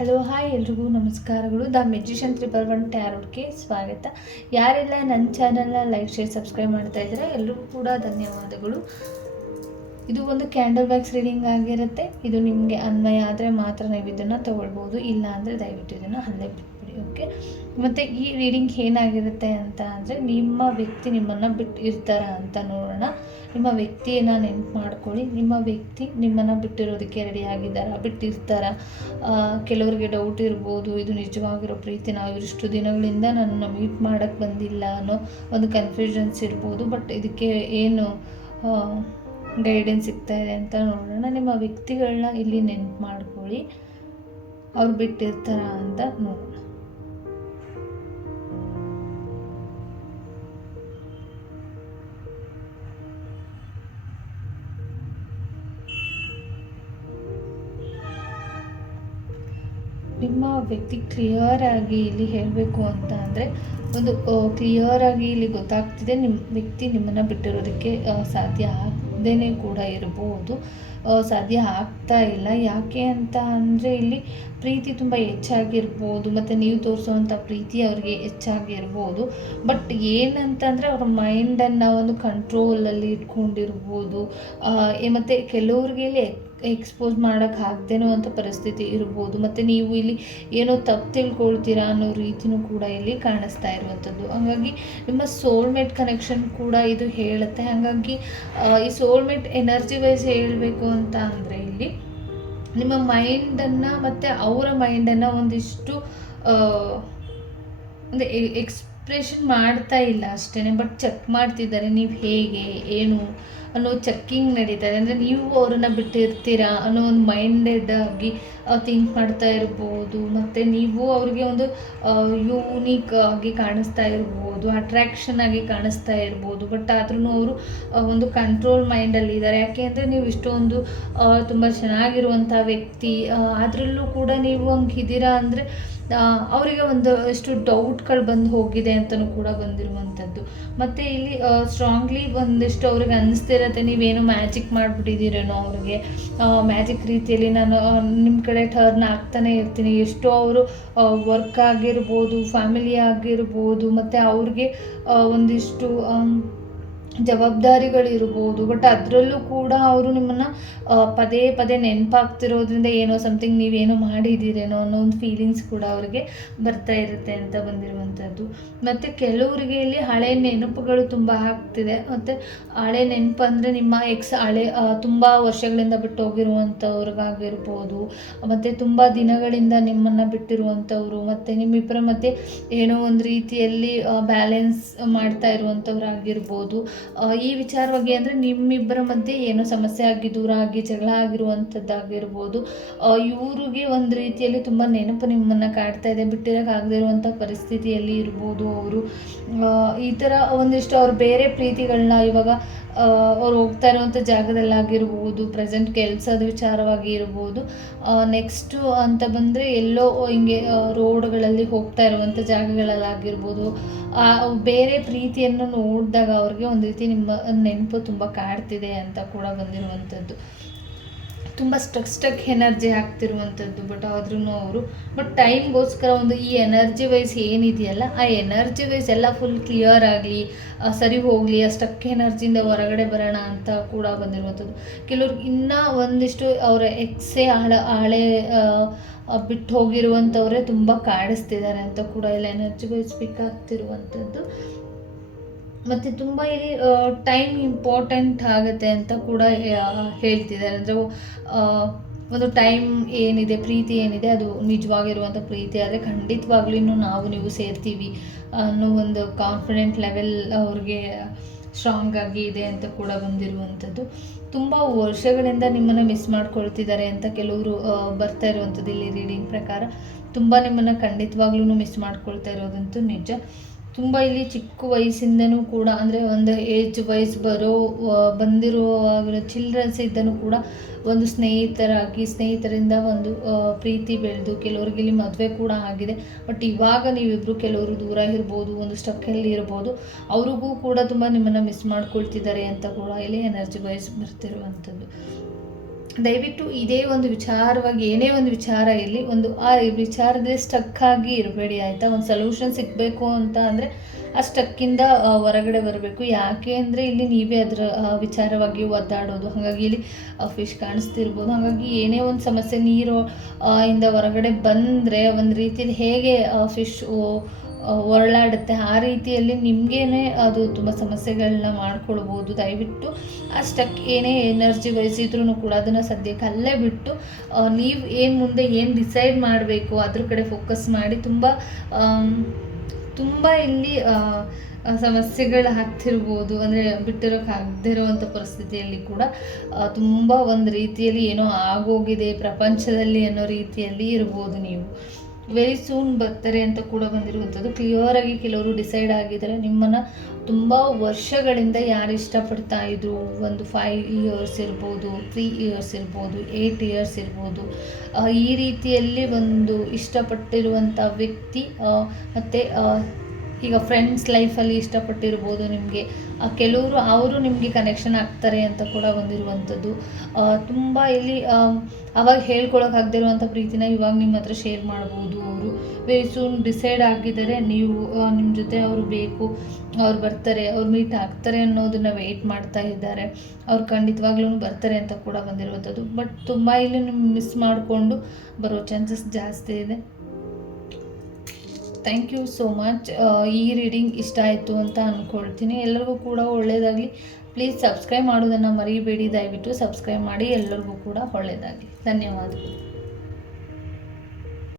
Hello hi ಎಲ್ರಿಗೂ ನಮಸ್ಕಾರಗಳು. The magician 111 ಟ್ಯಾರೋಟ್ಗೆ ಸ್ವಾಗತ. ಯಾರೆಲ್ಲ ನನ್ನ ಚಾನಲ್ನ ಲೈಕ್ ಶೇರ್ ಸಬ್ಸ್ಕ್ರೈಬ್ ಮಾಡ್ತಾ ಇದ್ದೀರಾ ಎಲ್ರಿಗೂ ಕೂಡ ಧನ್ಯವಾದಗಳು. ಇದು ಒಂದು ಕ್ಯಾಂಡಲ್ ವ್ಯಾಕ್ಸ್ ರೀಡಿಂಗ್ ಆಗಿರುತ್ತೆ. ಇದು ನಿಮಗೆ ಅನ್ವಯ ಆದರೆ ಮಾತ್ರ ನೀವು ಇದನ್ನು ತೊಗೊಳ್ಬೋದು, ಇಲ್ಲ ಅಂದರೆ ದಯವಿಟ್ಟು ಇದನ್ನು ಅಲ್ಲೇ ಬಿಟ್ಬಿಡಿ. ಓಕೆ, ಮತ್ತು ಈ ರೀಡಿಂಗ್ ಏನಾಗಿರುತ್ತೆ ಅಂತ ಅಂದರೆ, ನಿಮ್ಮ ವ್ಯಕ್ತಿ ನಿಮ್ಮನ್ನು ಬಿಟ್ಟು ಇರ್ತಾರ ಅಂತ ನೋಡೋಣ. ನಿಮ್ಮ ವ್ಯಕ್ತಿಯನ್ನು ನೆನ್ಪು ಮಾಡ್ಕೊಳ್ಳಿ. ನಿಮ್ಮ ವ್ಯಕ್ತಿ ನಿಮ್ಮನ್ನು ಬಿಟ್ಟಿರೋದಕ್ಕೆ ರೆಡಿ ಆಗಿದ್ದಾರಾ, ಬಿಟ್ಟಿರ್ತಾರ? ಕೆಲವರಿಗೆ ಡೌಟ್ ಇರ್ಬೋದು, ಇದು ನಿಜವಾಗಿರೋ ಪ್ರೀತಿ, ನಾವು ಇಷ್ಟು ದಿನಗಳಿಂದ ನನ್ನನ್ನು ಮೀಟ್ ಮಾಡೋಕ್ಕೆ ಬಂದಿಲ್ಲ ಅನ್ನೋ ಒಂದು ಕನ್ಫ್ಯೂಷನ್ಸ್ ಇರ್ಬೋದು. ಬಟ್ ಇದಕ್ಕೆ ಏನು ಗೈಡೆನ್ಸ್ ಸಿಗ್ತಾ ಇದೆ ಅಂತ ನೋಡೋಣ. ನಿಮ್ಮ ವ್ಯಕ್ತಿಗಳನ್ನ ಇಲ್ಲಿ ನೆನ್ಪು ಮಾಡ್ಕೊಳ್ಳಿ, ಅವ್ರು ಬಿಟ್ಟಿರ್ತಾರ ಅಂತ ನೋಡೋಣ. ನಿಮ್ಮ ವ್ಯಕ್ತಿ ಕ್ಲಿಯರ್ ಆಗಿ ಇಲ್ಲಿ ಹೇಳಬೇಕು ಅಂತ ಅಂದರೆ, ಒಂದು ಕ್ಲಿಯರ್ ಆಗಿ ಇಲ್ಲಿ ಗೊತ್ತಾಗ್ತಿದೆ, ನಿಮ್ಮ ವ್ಯಕ್ತಿ ನಿಮ್ಮನ್ನು ಬಿಟ್ಟಿರೋದಕ್ಕೆ ಸಾಧ್ಯ ಆಗದೇ ಕೂಡ ಇರ್ಬೋದು, ಸಾಧ್ಯ ಆಗ್ತಾ ಇಲ್ಲ. ಯಾಕೆ ಅಂತ ಅಂದರೆ, ಇಲ್ಲಿ ಪ್ರೀತಿ ತುಂಬ ಹೆಚ್ಚಾಗಿರ್ಬೋದು, ಮತ್ತು ನೀವು ತೋರಿಸೋವಂಥ ಪ್ರೀತಿ ಅವ್ರಿಗೆ ಹೆಚ್ಚಾಗಿರ್ಬೋದು. ಬಟ್ ಏನಂತಂದರೆ, ಅವ್ರ ಮೈಂಡನ್ನು ಒಂದು ಕಂಟ್ರೋಲಲ್ಲಿ ಇಟ್ಕೊಂಡಿರ್ಬೋದು, ಮತ್ತು ಕೆಲವ್ರಿಗೆ ಇಲ್ಲಿ ಎಕ್ಸ್ಪೋಸ್ ಮಾಡೋಕ್ಕೆ ಆಗದೇನೋ ಅಂತ ಪರಿಸ್ಥಿತಿ ಇರ್ಬೋದು. ಮತ್ತು ನೀವು ಇಲ್ಲಿ ಏನೋ ತಪ್ಪು ತಿಳ್ಕೊಳ್ತೀರಾ ಅನ್ನೋ ರೀತಿಯೂ ಕೂಡ ಇಲ್ಲಿ ಕಾಣಿಸ್ತಾ ಇರುವಂಥದ್ದು. ಹಾಗಾಗಿ ನಿಮ್ಮ ಸೋಲ್ಮೇಟ್ ಕನೆಕ್ಷನ್ ಕೂಡ ಇದು ಹೇಳುತ್ತೆ. ಹಾಗಾಗಿ ಈ ಸೋಲ್ಮೇಟ್ ಎನರ್ಜಿ ವೈಸ್ ಹೇಳಬೇಕು ಅಂತ ಅಂದರೆ, ಇಲ್ಲಿ ನಿಮ್ಮ ಮೈಂಡನ್ನು ಮತ್ತು ಅವರ ಮೈಂಡನ್ನು ಒಂದಿಷ್ಟು ಒಂದು ಎಕ್ಸ್ಪ್ರೆಷನ್ ಮಾಡ್ತಾ ಇಲ್ಲ ಅಷ್ಟೇ, ಬಟ್ ಚೆಕ್ ಮಾಡ್ತಿದ್ದಾರೆ ನೀವು ಹೇಗೆ ಏನು ಅನ್ನೋ ಚೆಕ್ಕಿಂಗ್ ನಡೀತಾ ಇದೆ. ಅಂದರೆ ನೀವು ಅವ್ರನ್ನ ಬಿಟ್ಟಿರ್ತೀರಾ ಅನ್ನೋ ಒಂದು ಮೈಂಡೆಡ್ ಆಗಿ ಥಿಂಕ್ ಮಾಡ್ತಾ ಇರ್ಬೋದು. ಮತ್ತು ನೀವು ಅವ್ರಿಗೆ ಒಂದು ಯೂನಿಕ್ ಆಗಿ ಕಾಣಿಸ್ತಾ ಇರ್ಬೋದು, ಅಟ್ರ್ಯಾಕ್ಷನ್ ಆಗಿ ಕಾಣಿಸ್ತಾ ಇರ್ಬೋದು. ಬಟ್ ಆದ್ರೂ ಅವರು ಒಂದು ಕಂಟ್ರೋಲ್ ಮೈಂಡಲ್ಲಿ ಇದ್ದಾರೆ. ಯಾಕೆ ಅಂದರೆ, ನೀವು ಇಷ್ಟೊಂದು ತುಂಬ ಚೆನ್ನಾಗಿರುವಂಥ ವ್ಯಕ್ತಿ, ಅದರಲ್ಲೂ ಕೂಡ ನೀವು ಹಂಗಿದ್ದೀರಾ ಅಂದರೆ ಅವರಿಗೆ ಒಂದು ಎಷ್ಟು ಡೌಟ್ಗಳು ಬಂದು ಹೋಗಿದೆ ಅಂತಲೂ ಕೂಡ ಬಂದಿರುವಂಥದ್ದು. ಮತ್ತು ಇಲ್ಲಿ ಸ್ಟ್ರಾಂಗ್ಲಿ ಒಂದಿಷ್ಟು ಅವ್ರಿಗೆ ಅನ್ನಿಸ್ತಿರತ್ತೆ, ನೀವೇನು ಮ್ಯಾಜಿಕ್ ಮಾಡಿಬಿಟ್ಟಿದ್ದೀರೇನೋ ಅವ್ರಿಗೆ, ಮ್ಯಾಜಿಕ್ ರೀತಿಯಲ್ಲಿ ನಾನು ನಿಮ್ಮ ಕಡೆ ಟರ್ನ್ ಆಗ್ತಾನೆ ಇರ್ತೀನಿ. ಎಷ್ಟೋ ಅವರು ವರ್ಕ್ ಆಗಿರ್ಬೋದು, ಫ್ಯಾಮಿಲಿ ಆಗಿರ್ಬೋದು, ಮತ್ತು ಅವ್ರಿಗೆ ಒಂದಿಷ್ಟು ಜವಾಬ್ದಾರಿಗಳಿರ್ಬೋದು. ಬಟ್ ಅದರಲ್ಲೂ ಕೂಡ ಅವರು ನಿಮ್ಮನ್ನು ಪದೇ ಪದೇ ನೆನಪಾಗ್ತಿರೋದ್ರಿಂದ ಏನೋ ಸಮಥಿಂಗ್ ನೀವೇನೋ ಮಾಡಿದ್ದೀರೇನೋ ಅನ್ನೋ ಒಂದು ಫೀಲಿಂಗ್ಸ್ ಕೂಡ ಅವರಿಗೆ ಬರ್ತಾ ಇರುತ್ತೆ ಅಂತ ಬಂದಿರುವಂಥದ್ದು. ಮತ್ತು ಕೆಲವರಿಗೆ ಇಲ್ಲಿ ಹಳೆ ನೆನಪುಗಳು ತುಂಬ ಆಗ್ತಿದೆ. ಮತ್ತು ಹಳೆ ನೆನಪು ಅಂದರೆ, ನಿಮ್ಮ ಹಳೆ ತುಂಬ ವರ್ಷಗಳಿಂದ ಬಿಟ್ಟು ಹೋಗಿರುವಂಥವ್ರಿಗಾಗಿರ್ಬೋದು, ಮತ್ತು ತುಂಬ ದಿನಗಳಿಂದ ನಿಮ್ಮನ್ನು ಬಿಟ್ಟಿರುವಂಥವ್ರು, ಮತ್ತು ನಿಮ್ಮಿಬ್ಬರ ಮಧ್ಯೆ ಏನೋ ಒಂದು ರೀತಿಯಲ್ಲಿ ಬ್ಯಾಲೆನ್ಸ್ ಮಾಡ್ತಾ ಇರುವಂಥವ್ರಾಗಿರ್ಬೋದು. ಈ ವಿಚಾರವಾಗಿ ಅಂದರೆ, ನಿಮ್ಮಿಬ್ಬರ ಮಧ್ಯೆ ಏನೋ ಸಮಸ್ಯೆ ಆಗಿ ದೂರ ಆಗಿ ಜಗಳ ಆಗಿರುವಂಥದ್ದಾಗಿರ್ಬೋದು. ಇವ್ರಿಗೆ ಒಂದು ರೀತಿಯಲ್ಲಿ ತುಂಬ ನೆನಪು ನಿಮ್ಮನ್ನು ಕಾಡ್ತಾ ಇದೆ, ಬಿಟ್ಟಿರೋಕ್ಕಾಗದೇ ಇರುವಂಥ ಪರಿಸ್ಥಿತಿಯಲ್ಲಿ ಇರ್ಬೋದು ಅವರು. ಈ ಥರ ಒಂದಿಷ್ಟು ಅವ್ರು ಬೇರೆ ಪ್ರೀತಿಗಳನ್ನ ಇವಾಗ ಅವ್ರು ಹೋಗ್ತಾ ಇರುವಂಥ ಜಾಗದಲ್ಲಾಗಿರ್ಬೋದು, ಪ್ರೆಸೆಂಟ್ ಕೆಲಸದ ವಿಚಾರವಾಗಿ ಇರ್ಬೋದು. ನೆಕ್ಸ್ಟು ಅಂತ ಬಂದರೆ, ಎಲ್ಲೋ ಹಿಂಗೆ ರೋಡ್ಗಳಲ್ಲಿ ಹೋಗ್ತಾ ಇರುವಂಥ ಜಾಗಗಳಲ್ಲಾಗಿರ್ಬೋದು, ಬೇರೆ ಪ್ರೀತಿಯನ್ನು ನೋಡಿದಾಗ ಅವ್ರಿಗೆ ಒಂದು ರೀತಿ ನಿಮ್ಮ ನೆನಪು ತುಂಬ ಕಾಡ್ತಿದೆ ಅಂತ ಕೂಡ ಬಂದಿರುವಂಥದ್ದು. ತುಂಬ ಸ್ಟಕ್ ಎನರ್ಜಿ ಆಗ್ತಿರುವಂಥದ್ದು. ಬಟ್ ಆದ್ರೂ ಅವರು ಟೈಮ್ಗೋಸ್ಕರ ಒಂದು ಈ ಎನರ್ಜಿ ವೈಸ್ ಏನಿದೆಯಲ್ಲ, ಆ ಎನರ್ಜಿ ವೈಸ್ ಎಲ್ಲ ಫುಲ್ ಕ್ಲಿಯರ್ ಆಗಲಿ, ಸರಿ ಹೋಗಲಿ, ಆ ಸ್ಟಕ್ ಎನರ್ಜಿಯಿಂದ ಹೊರಗಡೆ ಬರೋಣ ಅಂತ ಕೂಡ ಬಂದಿರುವಂಥದ್ದು. ಕೆಲವ್ರಿಗೆ ಇನ್ನೂ ಒಂದಿಷ್ಟು ಅವರ ಎಕ್ಸೇ ಹಳೆ ಬಿಟ್ಟು ಹೋಗಿರುವಂಥವರೇ ತುಂಬ ಕಾಡಿಸ್ತಿದ್ದಾರೆ ಅಂತ ಕೂಡ ಎಲ್ಲ ಎನರ್ಜಿ ವೈಸ್ ಸ್ಪೀಕ್ ಆಗ್ತಿರುವಂಥದ್ದು. ಮತ್ತು ತುಂಬ ಇಲ್ಲಿ ಟೈಮ್ ಇಂಪಾರ್ಟೆಂಟ್ ಆಗುತ್ತೆ ಅಂತ ಕೂಡ ಹೇಳ್ತಿದ್ದಾರೆ. ಅಂದರೆ ಒಂದು ಟೈಮ್ ಏನಿದೆ, ಪ್ರೀತಿ ಏನಿದೆ, ಅದು ನಿಜವಾಗಿರುವಂಥ ಪ್ರೀತಿ ಆದರೆ ಖಂಡಿತವಾಗ್ಲೂ ನೀವು ಸೇರ್ತೀವಿ ಅನ್ನೋ ಒಂದು ಕಾನ್ಫಿಡೆಂಟ್ ಲೆವೆಲ್ ಅವ್ರಿಗೆ ಸ್ಟ್ರಾಂಗ್ ಆಗಿ ಇದೆ ಅಂತ ಕೂಡ ಬಂದಿರುವಂಥದ್ದು. ತುಂಬ ವರ್ಷಗಳಿಂದ ನಿಮ್ಮನ್ನು ಮಿಸ್ ಮಾಡ್ಕೊಳ್ತಿದ್ದಾರೆ ಅಂತ ಕೆಲವರು ಬರ್ತಾ ಇರುವಂಥದ್ದು ಇಲ್ಲಿ ರೀಡಿಂಗ್ ಪ್ರಕಾರ. ತುಂಬ ನಿಮ್ಮನ್ನು ಖಂಡಿತವಾಗ್ಲೂ ಮಿಸ್ ಮಾಡ್ಕೊಳ್ತಾ ಇರೋದಂತೂ ನಿಜ. ತುಂಬ ಇಲ್ಲಿ ಚಿಕ್ಕ ವಯಸ್ಸಿಂದನೂ ಕೂಡ, ಅಂದರೆ ಒಂದು ಏಜ್ ವೈಸ್ ಬಂದಿರುವಾಗ ಚಿಲ್ಡ್ರನ್ಸ್ ಇದ್ದನೂ ಕೂಡ ಒಂದು ಸ್ನೇಹಿತರಿಂದ ಒಂದು ಪ್ರೀತಿ ಬೆಳೆದು, ಕೆಲವ್ರಿಗೆ ಇಲ್ಲಿ ಮದುವೆ ಕೂಡ ಆಗಿದೆ. ಬಟ್ ಇವಾಗ ನೀವಿಬ್ಬರು ಕೆಲವರು ದೂರ ಇರ್ಬೋದು, ಒಂದು ಸ್ಟಕ್ಕಲ್ಲಿ ಇರ್ಬೋದು, ಅವ್ರಿಗೂ ಕೂಡ ತುಂಬ ನಿಮ್ಮನ್ನು ಮಿಸ್ ಮಾಡ್ಕೊಳ್ತಿದ್ದಾರೆ ಅಂತ ಕೂಡ ಇಲ್ಲಿ ಎನರ್ಜಿ ವೈಸ್ ಬರ್ತಿರುವಂಥದ್ದು. ದಯವಿಟ್ಟು ಇದೇ ಒಂದು ವಿಚಾರವಾಗಿ ಏನೇ ಒಂದು ವಿಚಾರ ಇರಲಿ, ಆ ವಿಚಾರದಲ್ಲಿ ಸ್ಟಕ್ ಆಗಿ ಇರಬೇಡಿ ಆಯಿತಾ. ಒಂದು ಸೊಲ್ಯೂಷನ್ ಸಿಗಬೇಕು ಅಂತ ಅಂದರೆ ಆ ಸ್ಟಕ್ಕಿಂದ ಹೊರಗಡೆ ಬರಬೇಕು. ಯಾಕೆ ಅಂದರೆ ಇಲ್ಲಿ ನೀವೇ ಅದರ ವಿಚಾರವಾಗಿ ಒದ್ದಾಡೋದು. ಹಾಗಾಗಿ ಇಲ್ಲಿ ಫಿಶ್ ಕಾಣಿಸ್ತಿರ್ಬೋದು. ಹಾಗಾಗಿ ಏನೇ ಒಂದು ಸಮಸ್ಯೆ ನೀರು ಇಂದ ಹೊರಗಡೆ ಬಂದರೆ ಒಂದು ರೀತಿಯಲ್ಲಿ ಹೇಗೆ ಫಿಶ್ ಹೊರಳಾಡುತ್ತೆ, ಆ ರೀತಿಯಲ್ಲಿ ನಿಮಗೇನೆ ಅದು ತುಂಬ ಸಮಸ್ಯೆಗಳನ್ನ ಮಾಡ್ಕೊಳ್ಬೋದು. ದಯವಿಟ್ಟು ಆ ಸ್ಟಕ್ ಏನೇ ಎನರ್ಜಿ ವಹಿಸಿದ್ರೂ ಕೂಡ ಅದನ್ನು ಸದ್ಯಕ್ಕೆ ಅಲ್ಲೇ ಬಿಟ್ಟು ನೀವು ಮುಂದೆ ಏನು ಡಿಸೈಡ್ ಮಾಡಬೇಕು ಅದ್ರ ಕಡೆ ಫೋಕಸ್ ಮಾಡಿ. ತುಂಬ ಇಲ್ಲಿ ಸಮಸ್ಯೆಗಳು ಆಗ್ತಿರ್ಬೋದು, ಅಂದರೆ ಬಿಟ್ಟಿರೋಕ್ಕಾಗದೇ ಇರೋವಂಥ ಪರಿಸ್ಥಿತಿಯಲ್ಲಿ ಕೂಡ ತುಂಬ ಒಂದು ರೀತಿಯಲ್ಲಿ ಏನೋ ಆಗೋಗಿದೆ ಪ್ರಪಂಚದಲ್ಲಿ ಅನ್ನೋ ರೀತಿಯಲ್ಲಿ ಇರ್ಬೋದು. ನೀವು ವೆರಿ ಸೂನ್ ಬರ್ತಾರೆ ಅಂತ ಕೂಡ ಬಂದಿರುವಂಥದ್ದು. ಕ್ಲಿಯರಾಗಿ ಕೆಲವರು ಡಿಸೈಡ್ ಆಗಿದ್ದಾರೆ. ನಿಮ್ಮನ್ನು ತುಂಬ ವರ್ಷಗಳಿಂದ ಯಾರು ಇಷ್ಟಪಡ್ತಾ ಇದ್ರು, ಒಂದು 5 ಇಯರ್ಸ್ ಇರ್ಬೋದು, 3 ಇಯರ್ಸ್ ಇರ್ಬೋದು, 8 ಇಯರ್ಸ್ ಇರ್ಬೋದು, ಈ ರೀತಿಯಲ್ಲಿ ಒಂದು ಇಷ್ಟಪಟ್ಟಿರುವಂಥ ವ್ಯಕ್ತಿ ಮತ್ತು ಈಗ ಫ್ರೆಂಡ್ಸ್ ಲೈಫಲ್ಲಿ ಇಷ್ಟಪಟ್ಟಿರ್ಬೋದು ನಿಮಗೆ. ಕೆಲವರು ಅವರು ನಿಮಗೆ ಕನೆಕ್ಷನ್ ಆಗ್ತಾರೆ ಅಂತ ಕೂಡ ಬಂದಿರುವಂಥದ್ದು. ತುಂಬ ಇಲ್ಲಿ ಅವಾಗ ಹೇಳ್ಕೊಳಕ್ಕಾಗದಿರುವಂಥ ಪ್ರೀತಿನ ಇವಾಗ ನಿಮ್ಮ ಹತ್ರ ಶೇರ್ ಮಾಡ್ಬೋದು. ಅವರು ವೆರಿ ಸೂನ್ ಡಿಸೈಡ್ ಆಗಿದ್ದಾರೆ. ನೀವು ನಿಮ್ಮ ಜೊತೆ ಅವರು ಬೇಕು, ಅವ್ರು ಬರ್ತಾರೆ, ಅವ್ರು ಮೀಟ್ ಆಗ್ತಾರೆ ಅನ್ನೋದನ್ನು ವೆಯ್ಟ್ ಮಾಡ್ತಾ ಇದ್ದಾರೆ. ಅವ್ರು ಖಂಡಿತವಾಗ್ಲೂ ಬರ್ತಾರೆ ಅಂತ ಕೂಡ ಬಂದಿರುವಂಥದ್ದು. ಬಟ್ ತುಂಬ ಇಲ್ಲಿ ನಿಮ್ಗೆ ಮಿಸ್ ಮಾಡಿಕೊಂಡು ಬರೋ ಚಾನ್ಸಸ್ ಜಾಸ್ತಿ ಇದೆ. Thank you so much. ಈ ರೀಡಿಂಗ್ ಇಷ್ಟ ಆಯಿತು ಅಂತ ಅಂದ್ಕೊಳ್ತೀನಿ. ಎಲ್ಲರಿಗೂ ಕೂಡ ಒಳ್ಳೆಯದಾಗಲಿ. ಪ್ಲೀಸ್ ಸಬ್ಸ್ಕ್ರೈಬ್ ಮಾಡೋದನ್ನು ಮರಿಬೇಡಿ. ದಯವಿಟ್ಟು ಸಬ್ಸ್ಕ್ರೈಬ್ ಮಾಡಿ. ಎಲ್ಲರಿಗೂ ಕೂಡ ಒಳ್ಳೆಯದಾಗಲಿ. ಧನ್ಯವಾದಗಳು.